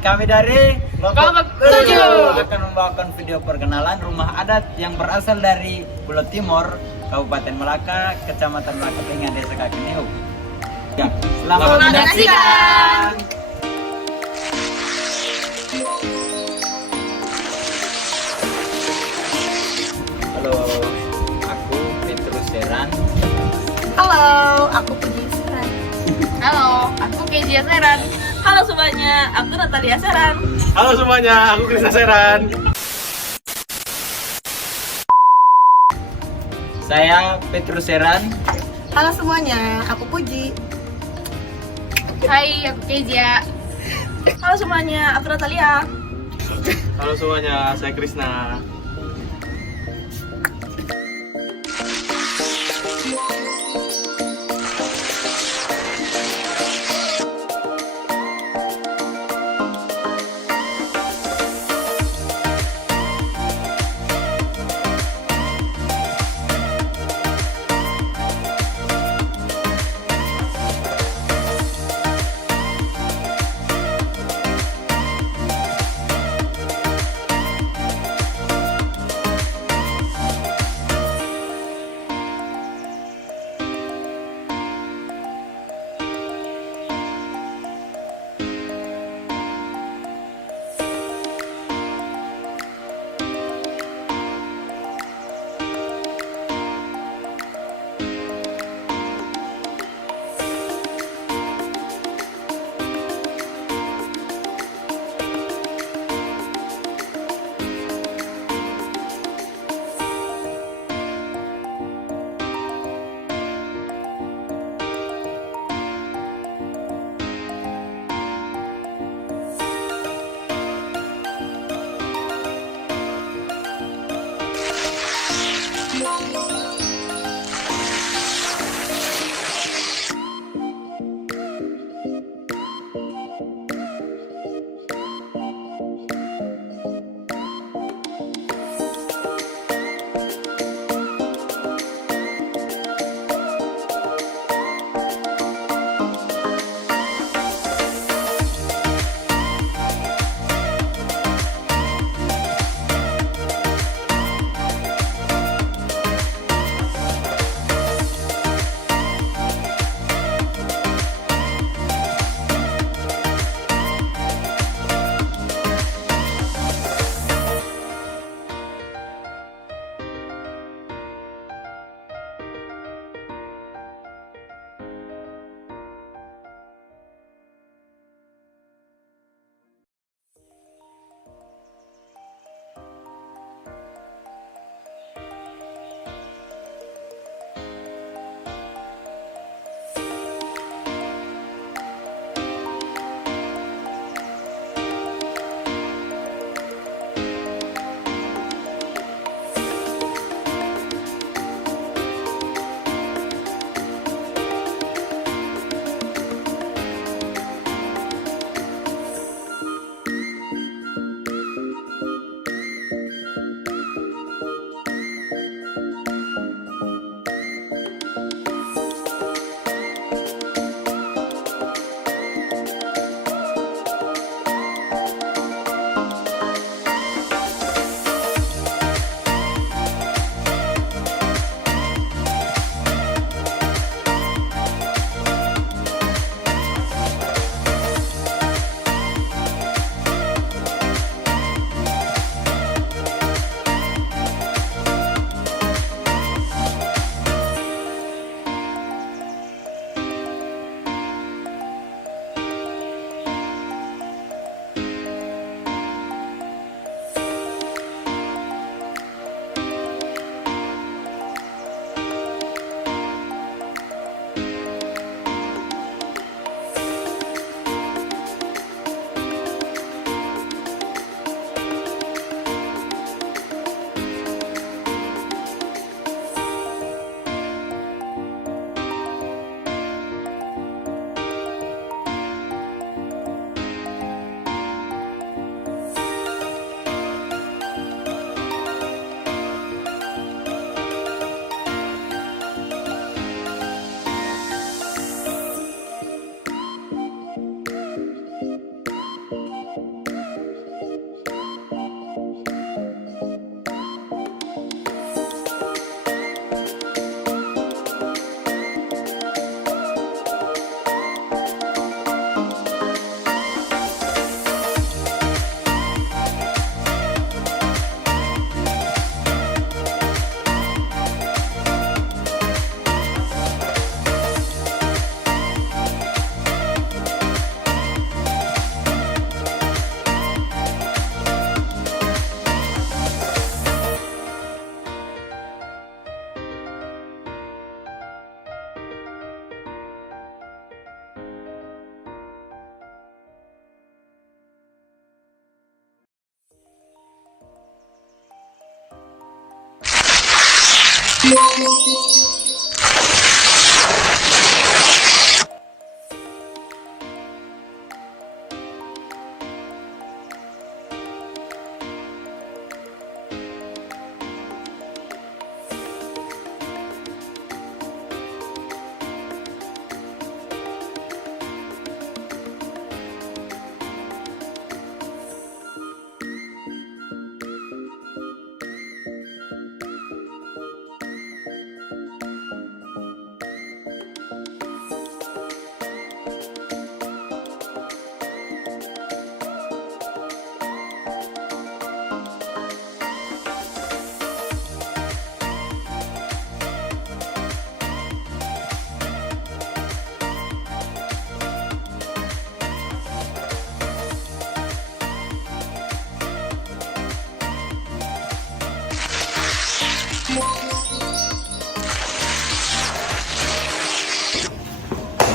kami dari Kelompok 7 akan membawakan video perkenalan rumah adat yang berasal dari Pulau Timur, Kabupaten Melaka, Kecamatan Melaka Tengah, Desa Kakiniu. Ya, selamat menyaksikan. Halo, aku Petrus Seran. Halo, aku Puji Seran. Halo, aku Kezia Seran. Halo semuanya, aku Natalia Seran. Halo semuanya, aku Krisna Seran. Saya Petrus Seran. Halo semuanya, aku Puji. Hai, aku Kezia. Halo semuanya, aku Natalia. Halo semuanya, saya Krisna.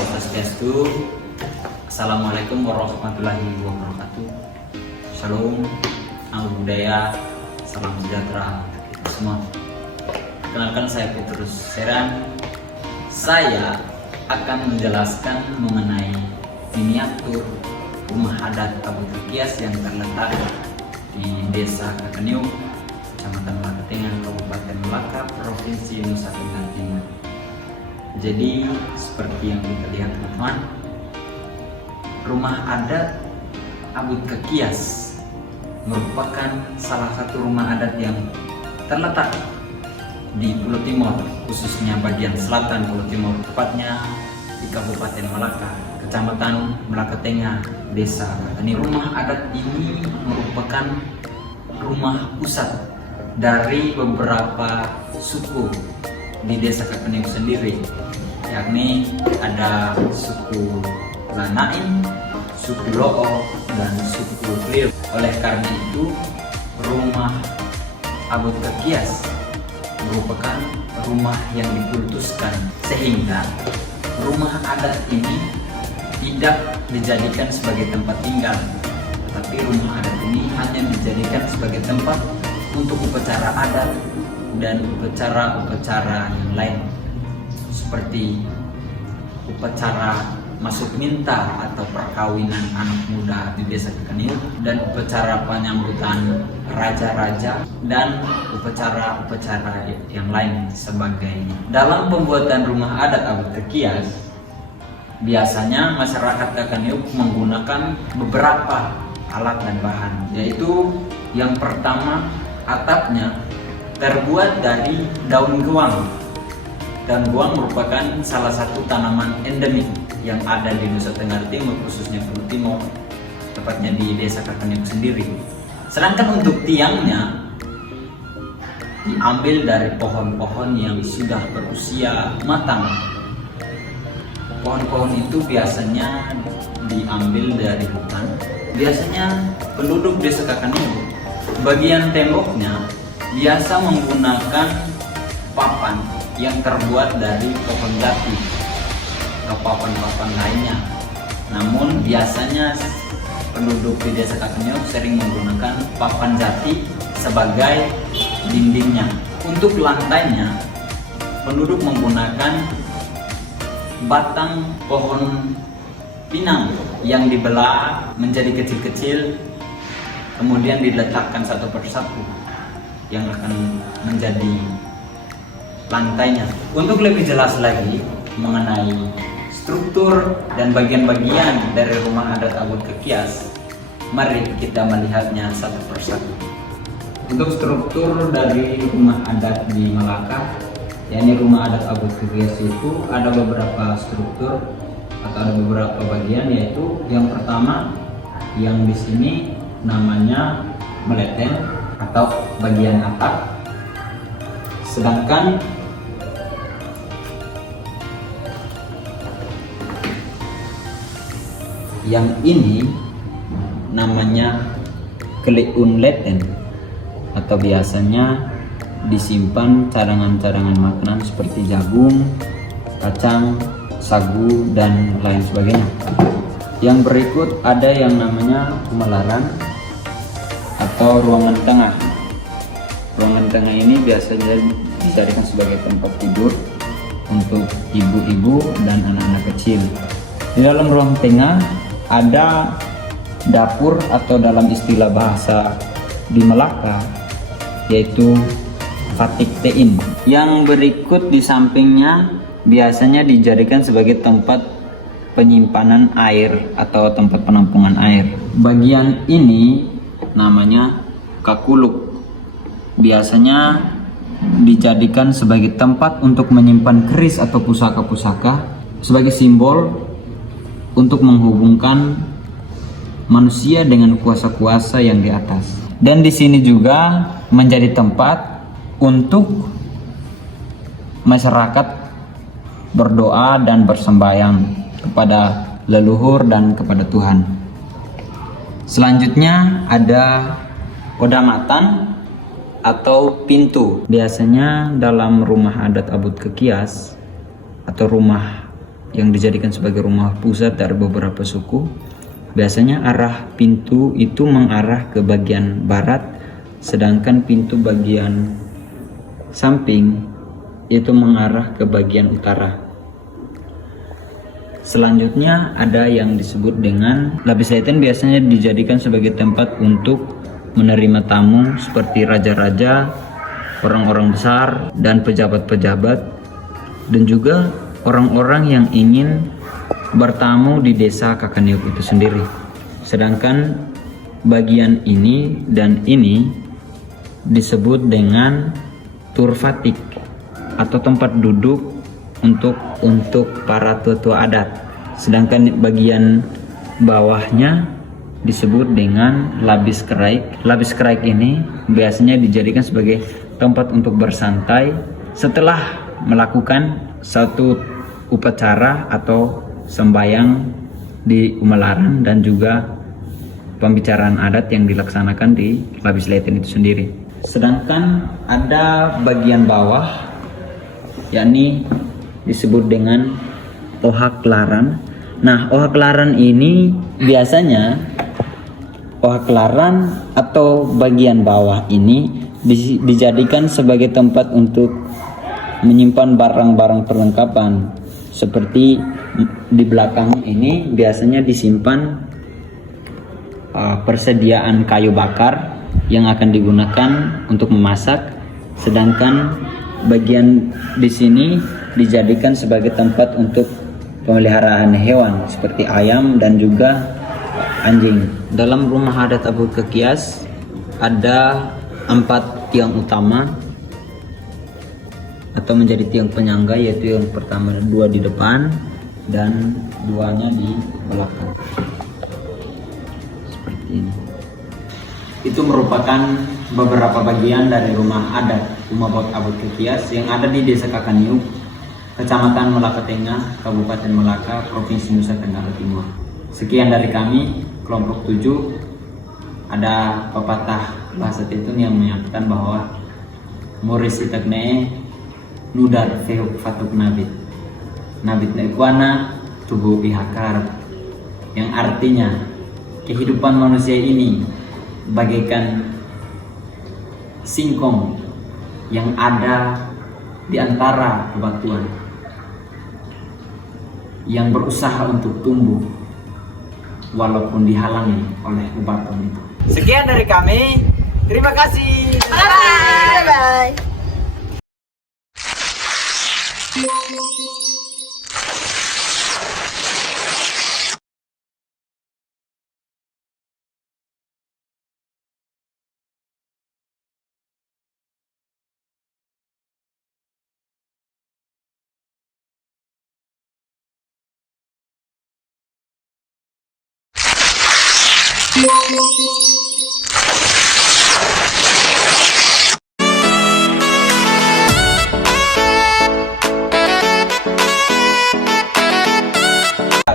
Swastiastu. Assalamualaikum warahmatullahi wabarakatuh. Shalom, namo budaya, salam sejahtera untuk kita semua. Kenalkan, saya Petrus Seran. Saya akan menjelaskan mengenai miniatur rumah adat Abu Kekias yang terletak di Desa Kakeniuk, Kecamatan Melaka Tengah, Kabupaten Melaka, Provinsi Nusa Tenggara Timur. Jadi seperti yang kita lihat teman-teman, rumah adat Abu Kekias merupakan salah satu rumah adat yang terletak di Pulau Timur, khususnya bagian selatan Pulau Timur, tepatnya di Kabupaten Melaka, Kecamatan Melaka Tengah, Desa Kakeniuk. Rumah adat ini merupakan rumah pusat dari beberapa suku di Desa Kakeniuk sendiri, yakni ada suku Lanain, suku Loo, dan suku Klio. Oleh karena itu, rumah Abu Kekias merupakan rumah yang dikultuskan, sehingga rumah adat ini tidak dijadikan sebagai tempat tinggal, tetapi rumah adat ini hanya dijadikan sebagai tempat untuk upacara adat dan upacara-upacara yang lain, seperti upacara masuk minta atau perkawinan anak muda di Desa Kakeniuk, dan upacara penyambutan raja-raja, dan upacara-upacara yang lain sebagainya. Dalam pembuatan rumah adat Abu Kekias, biasanya masyarakat Kakeniuk menggunakan beberapa alat dan bahan, yaitu yang pertama, atapnya terbuat dari daun gewang. Daun gewang merupakan salah satu tanaman endemik yang ada di Nusa Tenggara Timur, khususnya Pulau Timur, tepatnya di Desa Kakeniuk sendiri. Sedangkan untuk tiangnya diambil dari pohon-pohon yang sudah berusia matang. Pohon-pohon itu biasanya diambil dari hutan. Biasanya penduduk Desa Kakeniuk, bagian temboknya biasa menggunakan papan yang terbuat dari pohon jati atau papan-papan lainnya. Namun biasanya penduduk di Desa Kakeniuk sering menggunakan papan jati sebagai dindingnya. Untuk lantainya, penduduk menggunakan batang pohon pinang yang dibelah menjadi kecil-kecil, kemudian diletakkan satu persatu yang akan menjadi lantainya. Untuk lebih jelas lagi mengenai struktur dan bagian-bagian dari rumah adat Abu Kekias, mari kita melihatnya satu persatu. Untuk struktur dari rumah adat di Melaka, yakni rumah adat Abu Kekias itu ada beberapa struktur atau ada beberapa bagian, yaitu yang pertama yang di sini namanya meleteng atau bagian atap, sedangkan yang ini namanya keliun leten, atau biasanya disimpan cadangan-cadangan makanan seperti jagung, kacang, sagu, dan lain sebagainya. Yang berikut ada yang namanya kumalaran atau ruangan tengah. Ruangan tengah ini biasanya dijadikan sebagai tempat tidur untuk ibu-ibu dan anak-anak kecil. Di dalam ruang tengah ada dapur atau dalam istilah bahasa di Melaka yaitu fatik tein. Yang berikut di sampingnya biasanya dijadikan sebagai tempat penyimpanan air atau tempat penampungan air. Bagian ini namanya kakuluk. Biasanya dijadikan sebagai tempat untuk menyimpan keris atau pusaka-pusaka sebagai simbol untuk menghubungkan manusia dengan kuasa-kuasa yang di atas. Dan di sini juga menjadi tempat untuk masyarakat berdoa dan bersembahyang kepada leluhur dan kepada Tuhan. Selanjutnya ada kodamatan atau pintu. Biasanya dalam rumah adat Abut Kekias atau rumah yang dijadikan sebagai rumah pusat dari beberapa suku, biasanya arah pintu itu mengarah ke bagian barat, sedangkan pintu bagian samping itu mengarah ke bagian utara. Selanjutnya ada yang disebut dengan lapis legend. Biasanya dijadikan sebagai tempat untuk menerima tamu seperti raja-raja, orang-orang besar, dan pejabat-pejabat, dan juga orang-orang yang ingin bertamu di desa Kakaniuk itu sendiri. Sedangkan bagian ini dan ini disebut dengan turfatik atau tempat duduk untuk para tua-tua adat. Sedangkan bagian bawahnya disebut dengan labis keraik. Labis keraik ini biasanya dijadikan sebagai tempat untuk bersantai setelah melakukan satu upacara atau sembahyang di Umalaran dan juga pembicaraan adat yang dilaksanakan di labis leten itu sendiri. Sedangkan ada bagian bawah yakni disebut dengan ohak laran. Nah, ohak laran ini biasanya ohak laran atau bagian bawah ini dijadikan sebagai tempat untuk menyimpan barang-barang perlengkapan. Seperti di belakang ini biasanya disimpan persediaan kayu bakar yang akan digunakan untuk memasak. Sedangkan bagian di sini dijadikan sebagai tempat untuk pemeliharaan hewan seperti ayam dan juga anjing. Dalam rumah adat Abut Kekias ada 4 tiang utama atau menjadi tiang penyangga, yaitu yang pertama 2 di depan dan 2-nya di belakang seperti ini. Itu merupakan beberapa bagian dari rumah adat Umabot Abut Kekias yang ada di Desa Kakaniuk, Kecamatan Melaka Tengah, Kabupaten Melaka, Provinsi Nusa Tenggara Timur. Sekian dari kami, kelompok 7. Ada pepatah bahasa Tetun yang menyatakan bahwa Muris itakne nudar feuk fatuk nabit nekuana tubuh ihakar, yang artinya kehidupan manusia ini bagaikan singkong yang ada di antara bebatuan yang berusaha untuk tumbuh walaupun dihalangi oleh bebatuan itu. Sekian dari kami, terima kasih. Bye bye.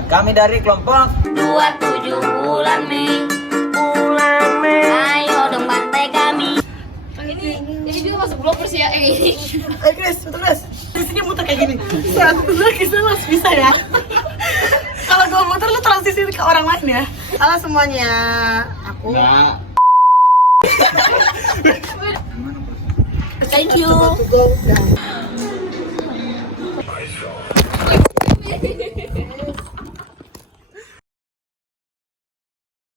Kami dari kelompok 27 bulan Mei. Ayo dong bantai kami. Ini juga masuk bloopers ya ini. Chris, betul Chris. Di sini muter kayak gini. Aku lagi jelas bisa ya. Kalau gue muter lu transisi ke orang lain ya. Halo semuanya, aku. Thank you.